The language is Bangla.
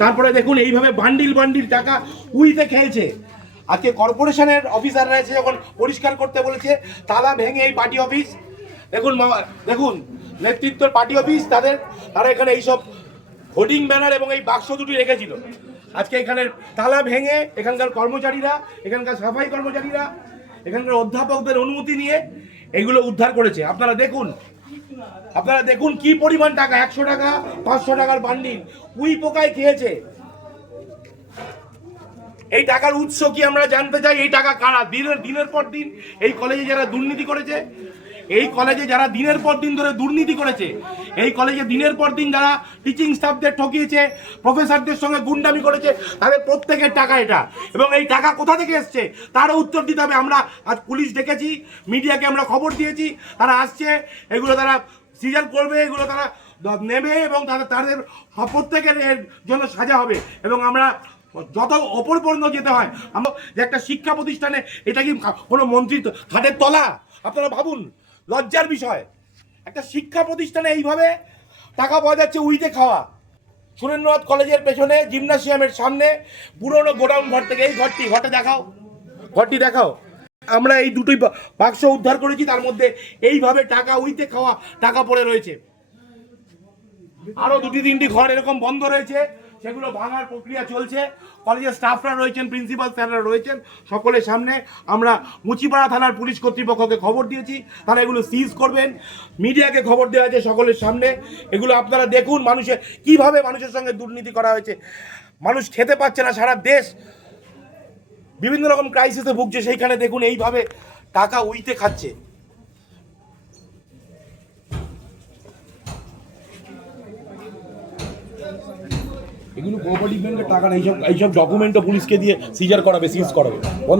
তারপরে দেখুন এইভাবে বান্ডিল বান্ডিল টাকা উইতে খেয়েছে। আজকে কর্পোরেশনের অফিসাররা এসে যখন পরিষ্কার করতে বলেছে, তালা ভেঙে এই পার্টি অফিস, দেখুন দেখুন নেতৃত্বের পার্টি অফিস, তারা এখানে এইসব হোর্ডিং ব্যানার এবং এই বাক্স দুটি রেখেছিল। আজকে এখানের তালা ভেঙে এখানকার কর্মচারীরা, এখানকার সাফাই কর্মচারীরা, এখানকার অধ্যাপকদের অনুমতি নিয়ে এগুলো উদ্ধার করেছে। আপনারা দেখুন কি পরিমাণ টাকা, 100 টাকা 500 টাকার বান্ডিল উই পোকায় খেয়েছে। এই টাকার উৎস কি আমরা জানতে চাই। এই টাকা কারা? দিনের পর দিন এই কলেজে যারা দুর্নীতি করেছে, এই কলেজে যারা দিনের পর দিন ধরে দুর্নীতি করেছে, এই কলেজে দিনের পর দিন যারা টিচিং স্টাফদের ঠকিয়েছে, প্রফেসরদের সঙ্গে গুন্ডামি করেছে, তাদের প্রত্যেকের টাকা এটা। এবং এই টাকা কোথা থেকে এসছে তারও উত্তর দিতে হবে। আমরা আজ পুলিশ ডেকেছি, মিডিয়াকে আমরা খবর দিয়েছি, তারা আসছে, এগুলো তারা সিজার করবে, এগুলো তারা নেবে এবং তাদের প্রত্যেকের এর জন্য সাজা হবে। এবং আমরা যত ওপর পর্যন্ত যেতে হয়, আমরা যে একটা শিক্ষা প্রতিষ্ঠানে, এটা কি কোনো মন্ত্রীর ঘাটের তলা? আপনারা ভাবুন, লজ্জার বিষয়। একটা শিক্ষা প্রতিষ্ঠানে এইভাবে টাকা পাওয়া যাচ্ছে উইতে খাওয়া। সুরেন্দ্রনাথ কলেজের পেছনে জিমনাসিয়ামের সামনে পুরনো গোডাউন ঘর থেকে এই ঘরটি দেখাও। আমরা এই দুটোই বাক্স উদ্ধার করেছি, তার মধ্যে এইভাবে টাকা উইতে খাওয়া টাকা পড়ে রয়েছে। আরো 2-3টি ঘর এরকম বন্ধ রয়েছে, সেগুলো ভাঙার প্রক্রিয়া চলছে। কলেজের স্টাফরা রয়েছেন, প্রিন্সিপাল স্যাররা রয়েছেন, সকলের সামনে আমরা মুচিপাড়া থানার পুলিশ কর্তৃপক্ষকে খবর দিয়েছি, তারা এগুলো সিজ করবেন। মিডিয়াকে খবর দেওয়া আছে সকলের সামনে। এগুলো আপনারা দেখুন কিভাবে মানুষের সঙ্গে দুর্নীতি করা হয়েছে। মানুষ খেতে পাচ্ছে না, সারা দেশ বিভিন্ন রকম ক্রাইসিসে ভুগছে, সেইখানে দেখুন এইভাবে টাকা উইতে খাচ্ছে। এগুলো কোঅপারেটিভ ব্যাংকের টাকা না, এইসব ডকুমেন্টও পুলিশকে দিয়ে সিজ করাবে বন্ধ।